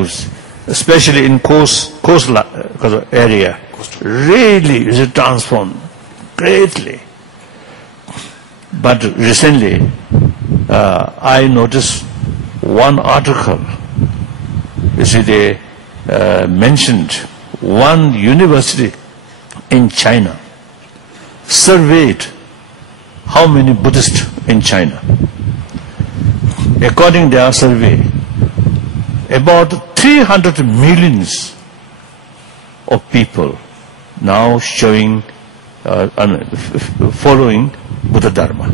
values, especially in coastal area, really is transformed greatly. But recently, I noticed one article. You see, they mentioned one university in China surveyed how many Buddhists in China. According to their survey, about 300 millions of people now showing, following Buddha Dharma.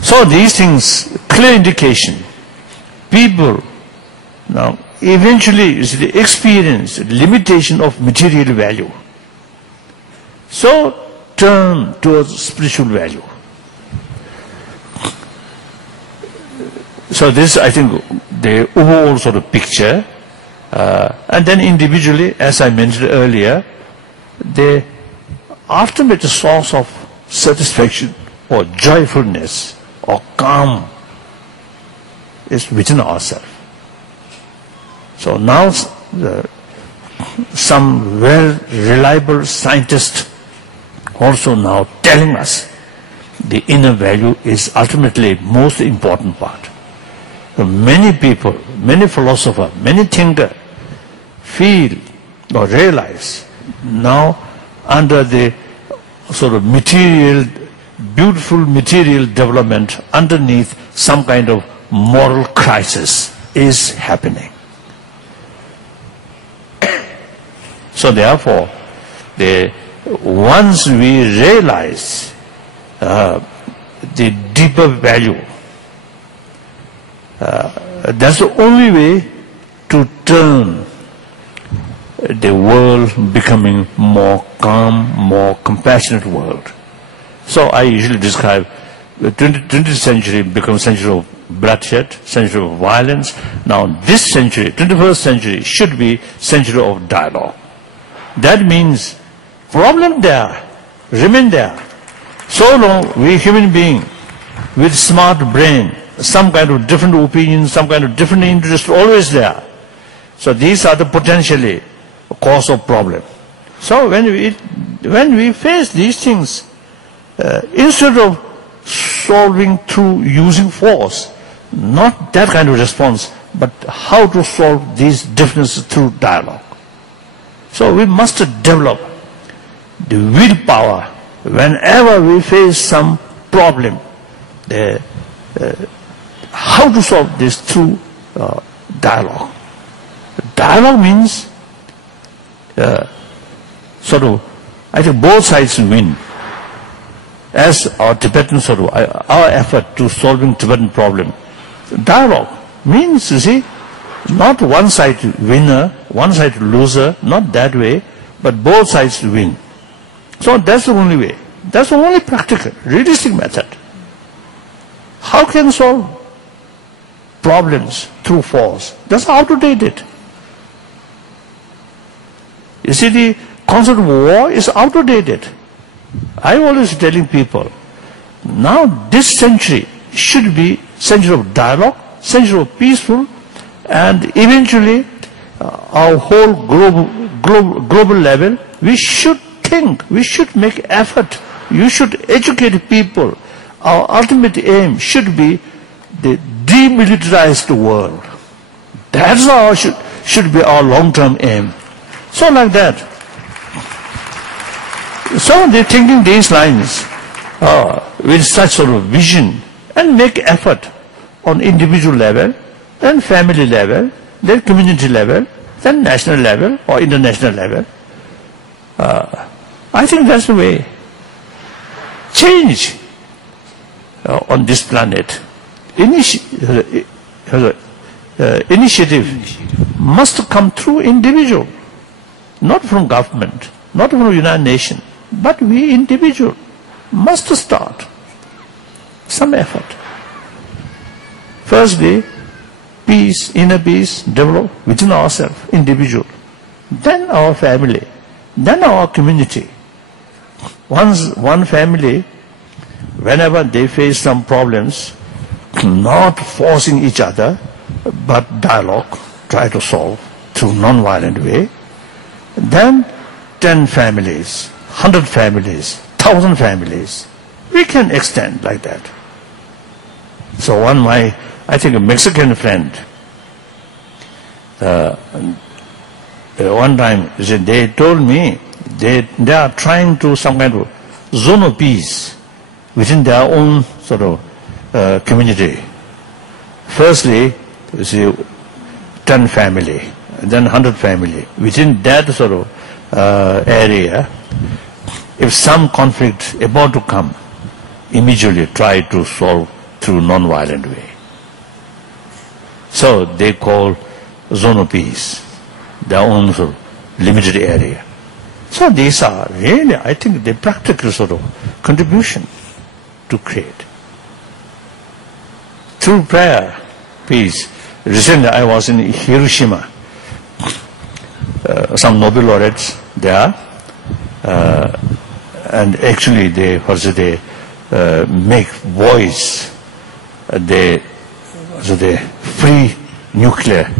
So these things, clear indication, people now eventually experience limitation of material value. So turn towards spiritual value. So this, I think, the overall sort of picture. And then individually, as I mentioned earlier, the ultimate source of satisfaction or joyfulness or calm is within ourselves. So now some well-reliable scientists also now telling us the inner value is ultimately most important part. So many people, many philosophers, many thinkers feel or realize now under the sort of material, beautiful material development, underneath some kind of moral crisis is happening. So therefore, once we realize the deeper value, that's the only way to turn the world becoming more calm, more compassionate world. So I usually describe the 20th century becomes century of bloodshed, century of violence. Now this century, 21st century, should be century of dialogue. That means problem there, remain there. So long we human being with smart brain, some kind of different opinion, some kind of different interest always there. So these are the potentially cause of problem. So when we face these things, instead of solving through using force, not that kind of response, but how to solve these differences through dialogue. So we must develop the willpower whenever we face some problem. How to solve this through dialogue. Dialogue means sort of, I think both sides win. As our Tibetan sort of, our effort to solving Tibetan problem, dialogue means, you see, not one side winner, one side loser, not that way, but both sides win. So that's the only way. That's the only practical, realistic method. How can solve problems through force? That's outdated. You see, the concept of war is outdated. I'm always telling people, now this century should be century of dialogue, century of peaceful, and eventually our whole global level, we should think, we should make effort, you should educate people. Our ultimate aim should be the demilitarized world. That's our should be our long-term aim. So like that. So they're thinking these lines with such sort of vision and make effort on individual level, then family level, then community level, then national level or international level. I think that's the way. Change on this planet. Initiative must come through individual, not from government, not from the United Nations, but we individual must start some effort. Firstly, peace, inner peace, develop within ourselves, individual. Then our family, then our community. Once one family, whenever they face some problems, not forcing each other, but dialogue, try to solve through non-violent way. Then 10 families, 100 families, 1,000 families, we can extend like that. So I think a Mexican friend, one time they told me they are trying to some kind of zone of peace within their own sort of community. Firstly, you see, 10 family, then 100 family. Within that sort of area, if some conflict about to come, immediately try to solve through non-violent way. So they call zone of peace, their own sort of limited area. So these are really, I think, the practical sort of contribution to create. Through prayer, peace. Recently I was in Hiroshima. Some Nobel laureates there, and actually they make voice the free nuclear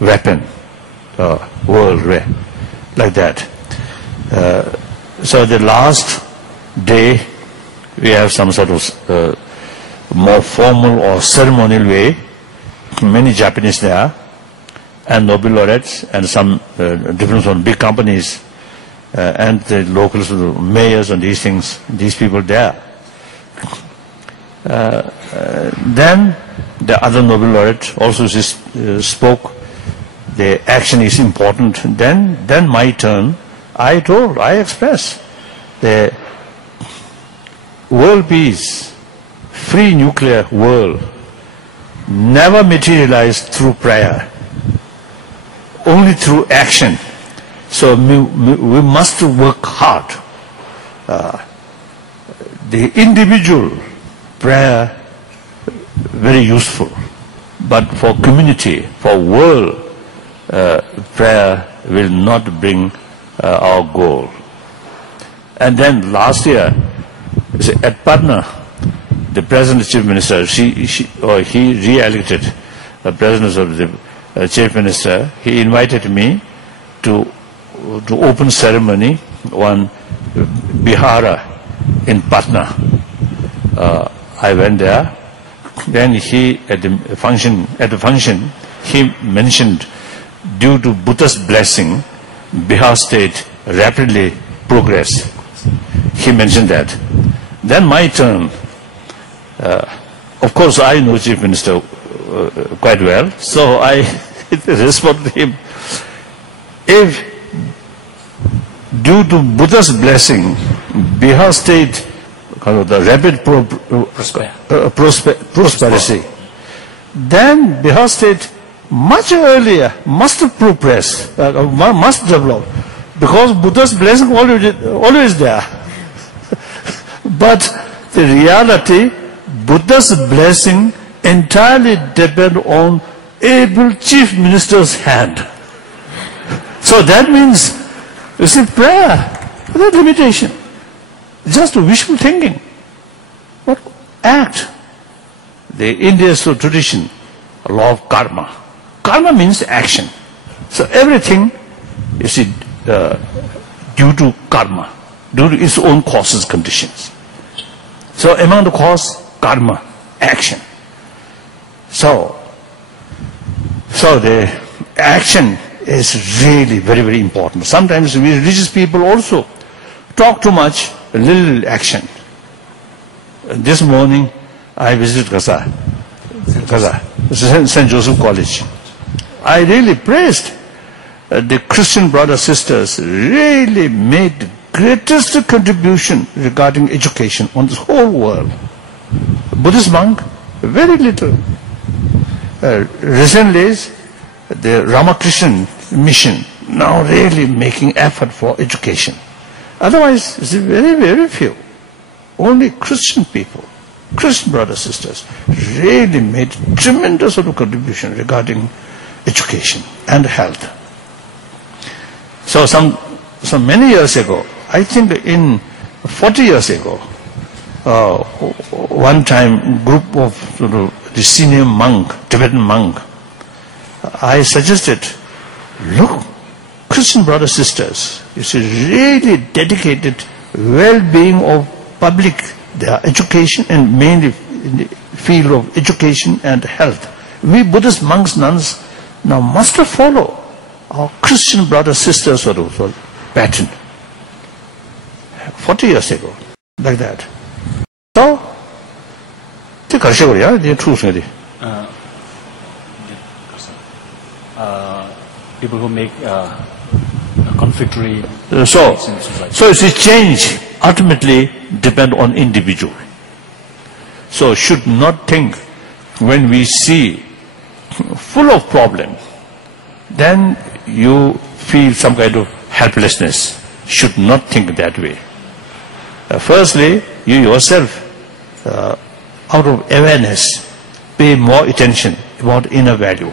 weapon world like that. So the last day we have some sort of more formal or ceremonial way. Many Japanese there, and Nobel laureates, and some different from big companies, and the local sort of mayors and these things, these people there. Then the other Nobel laureate also spoke. The action is important. Then my turn. I expressed the world peace, free nuclear world, never materialized through prayer, only through action. So we must work hard. The individual prayer, very useful, but for community, for world, prayer will not bring our goal. And then last year, at Patna, the President Chief Minister, he re-elected the President of the Chief Minister. He invited me to open ceremony on Bihara in Patna. I went there. Then he at the function he mentioned, due to Buddha's blessing, Bihar state rapidly progressed. He mentioned that. Then my turn. Of course, I know Chief Minister quite well, so I responded to him. If due to Buddha's blessing, Bihar state the rapid prosperity, then Bihar state much earlier must progress, must develop, because Buddha's blessing always there. But the reality, Buddha's blessing entirely depends on able Chief Minister's hand. So that means, you see, prayer without limitation, just wishful thinking. But act. The India's tradition, law of karma. Karma means action. So everything, you see, due to karma, due to its own causes, conditions. So among the cause, karma, action. So the action is really very, very important. Sometimes we religious people also talk too much, a little action. This morning, I visited Gaza, St. Joseph College. I really praised the Christian brothers sisters really made the greatest contribution regarding education on this whole world. Buddhist monk, very little. Recently, the Ramakrishna mission now really making effort for education. Otherwise, it's very, very few. Only Christian people, Christian brothers sisters, really made tremendous sort of contribution regarding education and health. So many years ago, I think in 40 years ago, one time group of the senior monk, Tibetan monk, I suggested, look, Christian brothers sisters, it's really dedicated well-being of public, their education, and mainly in the field of education and health. We Buddhist monks, nuns, now must follow our Christian brothers sisters sort of pattern. 40 years ago, like that. So, people who make conflictory so you see, change ultimately depend on individual. So should not think when we see full of problem, then you feel some kind of helplessness. Should not think that way. Firstly, you yourself, out of awareness, pay more attention about inner value.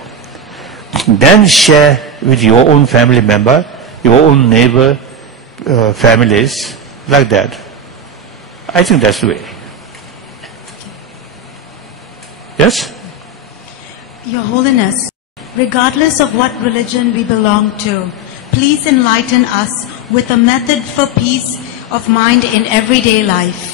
Then share with your own family member, your own neighbor, families, like that. I think that's the way. Yes? Your Holiness, regardless of what religion we belong to, please enlighten us with a method for peace of mind in everyday life.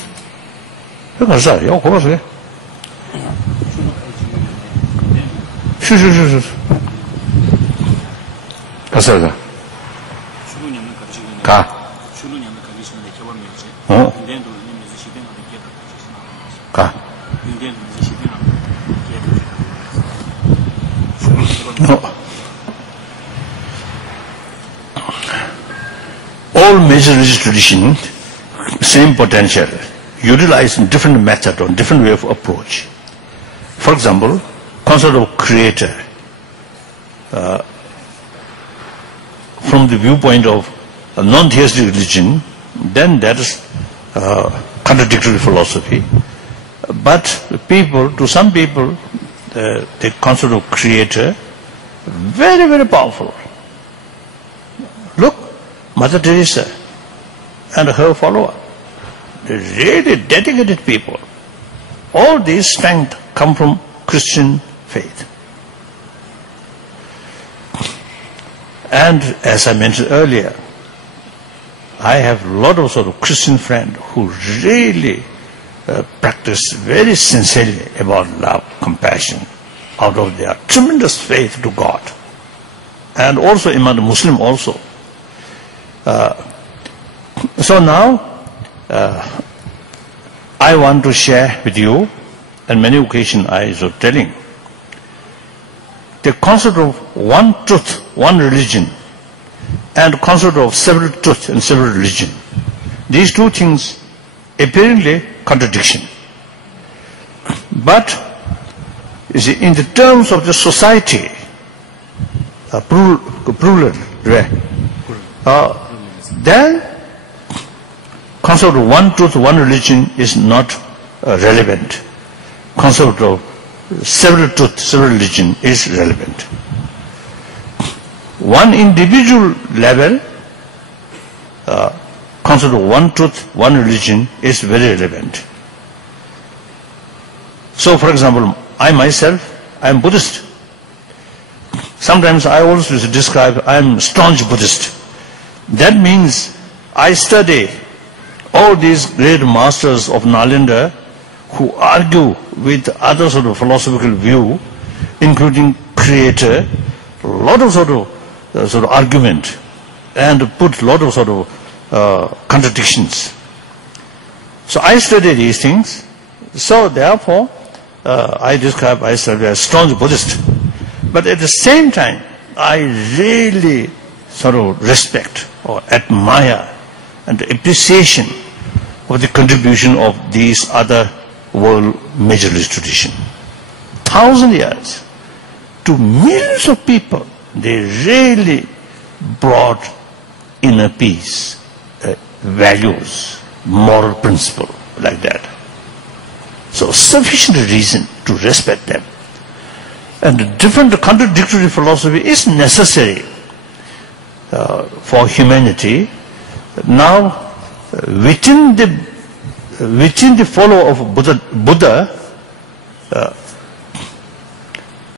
All major religious traditions, same potential, utilize different method or different way of approach. For example, concept of creator, from the viewpoint of a non-theistic religion, then that is contradictory philosophy. But people, to some people, the concept of creator, very, very powerful. Look, Mother Teresa and her follower, they're really dedicated people. All these strength come from Christian faith. And as I mentioned earlier, I have a lot of sort of Christian friends who really practice very sincerely about love, compassion, out of their tremendous faith to God. And also among the Muslim also. So now, I want to share with you, on many occasions I was telling, the concept of one truth, one religion, and the concept of several truth and several religion. These two things apparently contradiction. But, you see, in the terms of the society, plural, then concept of one truth, one religion is not relevant. Concept of several truth, several religion is relevant. One individual level, concept of one truth, one religion is very relevant. So, for example, I myself, I am Buddhist. Sometimes I also describe I am staunch Buddhist. That means I study all these great masters of Nalanda who argue with other sort of philosophical view, including creator, a lot of sort of argument, and put a lot of sort of contradictions. So I study these things. So therefore, I describe myself as staunch Buddhist. But at the same time, I really sort of respect or admire and appreciation of the contribution of these other world major religious traditions. 1,000 years to millions of people, they really brought inner peace, values, moral principle, like that. So sufficient reason to respect them. And different contradictory philosophy is necessary for humanity. Now, within the follower of Buddha,